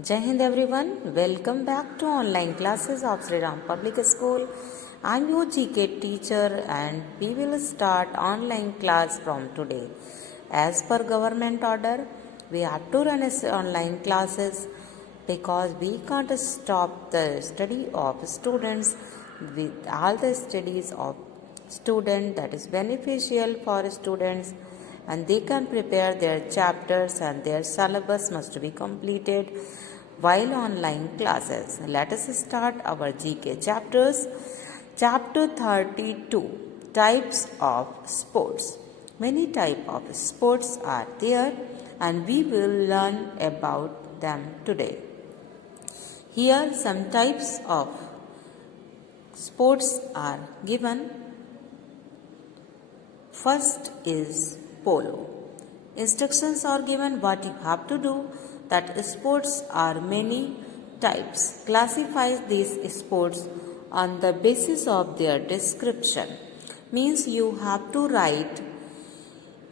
Jai Hind everyone, welcome back to online classes of Sri Ram Public School. I am your GK teacher and we will start online class from today. As per government order, we have to run online classes because we can't stop the study of students with all the studies of student that is beneficial for students and they can prepare their chapters and their syllabus must be completed while online classes. Let us start our GK chapters. Chapter 32, Types of Sports. Many types of sports are there and we will learn about them today. Here some types of sports are given. First is polo. Instructions are given what you have to do. That sports are many types. Classify these sports on the basis of their description. Means you have to write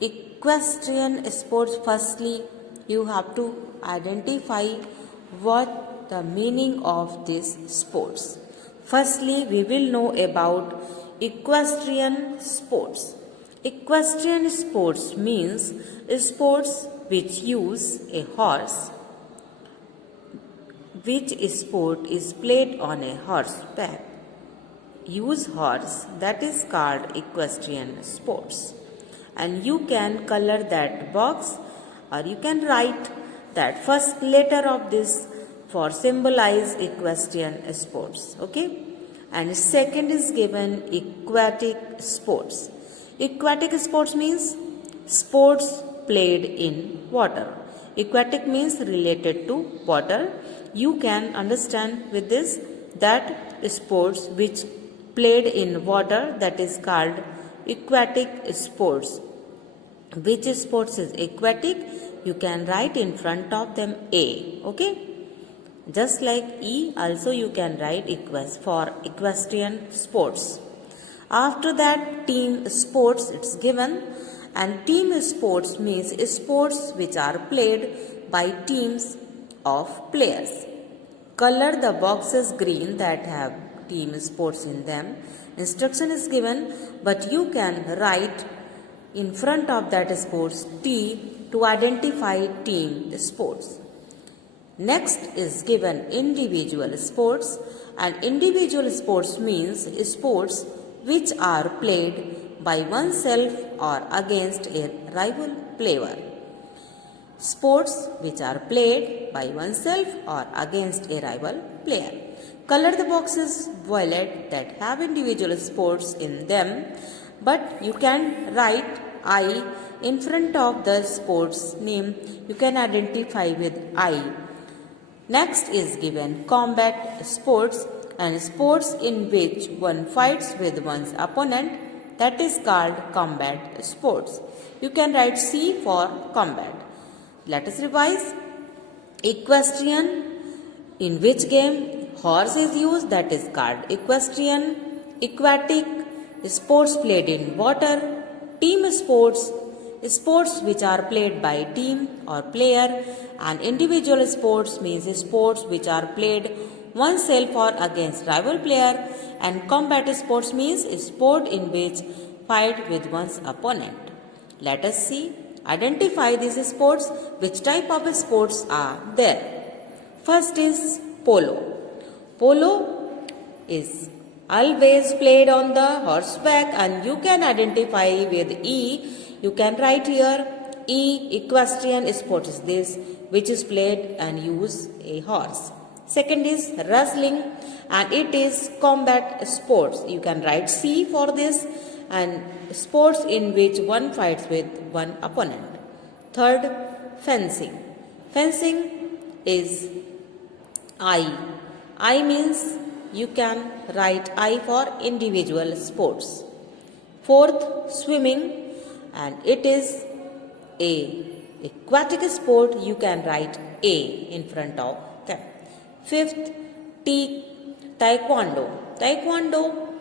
equestrian sports. Firstly, you have to identify what the meaning of these sports. Firstly, we will know about equestrian sports. Equestrian sports means sports which use a horse. Which sport is played on a horseback? Use horse, that is called equestrian sports. And you can color that box or you can write that first letter of this for symbolize equestrian sports. Okay? And second is given aquatic sports. Aquatic sports means sports played in water. Aquatic means related to water. You can understand with this that sports which played in water, that is called aquatic sports. Which sports is aquatic? You can write in front of them A. Okay? Just like E, also you can write for equestrian sports. After that, team sports it's given, and team sports means sports which are played by teams of players. Color the boxes green that have team sports in them. Instruction is given, but you can write in front of that sports T to identify team sports. Next is given individual sports, and individual sports means sports which are played by oneself or against a rival player. Sports which are played by oneself or against a rival player. Color the boxes violet that have individual sports in them, but you can write I in front of the sports name. You can identify with I. Next is given combat sports, and sports in which one fights with one's opponent, that is called combat sports. You can write C for combat. Let us revise. Equestrian, in which game horse is used, that is called equestrian. Aquatic, sports played in water. Team sports, sports which are played by team or player. And individual sports means sports which are played oneself or against rival player. And combat sports means sport in which fight with one's opponent. Let us see. Identify these sports. Which type of sports are there? First is polo. Polo is always played on the horseback, and you can identify with E. You can write here E. Equestrian sport is this which is played and use a horse. Second is wrestling, and it is combat sports. You can write C for this, and sports in which one fights with one opponent. Third, fencing. Fencing is I. I means you can write I for individual sports. Fourth, swimming, and it is a aquatic sport. You can write A in front of them. Fifth, taekwondo. Taekwondo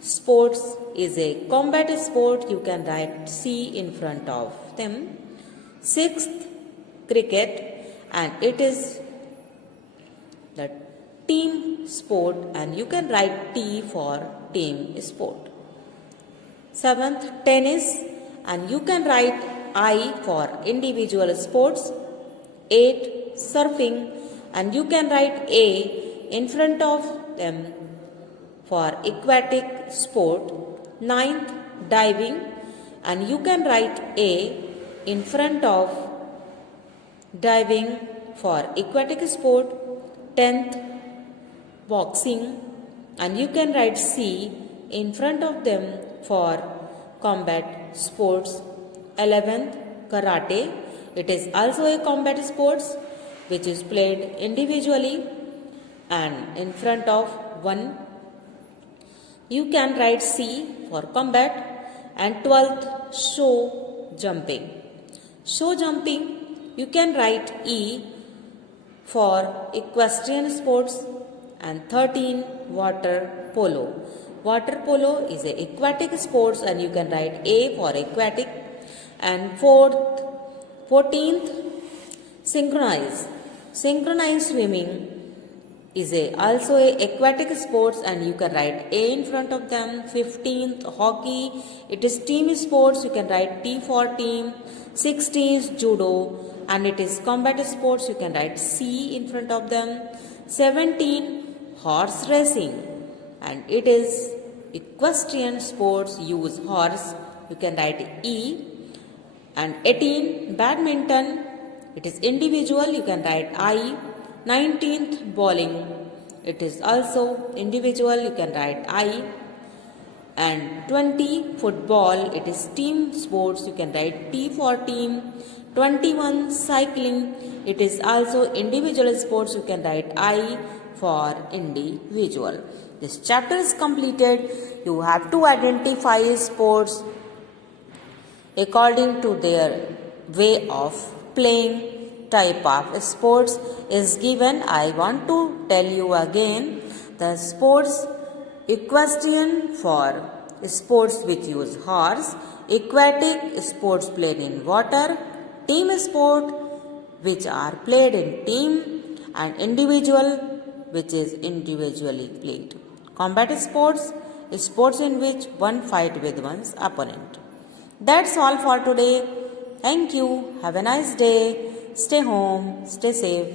sports is a combat sport. You can write C in front of them. Sixth, cricket, and it is the team sport, and you can write T for team sport. 7th, tennis, and you can write I for individual sports. 8, surfing, and you can write A in front of them for aquatic sport. 9th, diving, and you can write A in front of diving for aquatic sport. 10th, boxing, and you can write C in front of them for combat sports. 11th, karate. It is also a combat sports which is played individually and in front of one. You can write C for combat. And 12th, show jumping. Show jumping, you can write E for equestrian sports. And 13, water polo. Water polo is a aquatic sports and you can write A for aquatic. And 14th, synchronize. Synchronized swimming is also a aquatic sports and you can write A in front of them. 15th, hockey. It is team sports. You can write T for team. 16th, judo, and it is combat sports. You can write C in front of them. 17, horse racing, and it is equestrian sports. Use horse. You can write E. And 18, badminton. It is individual. You can write I. 19th, bowling. It is also individual. You can write I. And 20, football. It is team sports. You can write T for team. 21, cycling. It is also individual sports. You can write I for individual. This chapter is completed. You have to identify sports according to their way of playing. Type of sports is given. I want to tell you again. The sports: equestrian for sports which use horse, aquatic sports played in water, team sport which are played in team, and individual which is individually played. Combat sports is sports in which one fight with one's opponent. That's all for today. Thank you. Have a nice day. Stay home. Stay safe.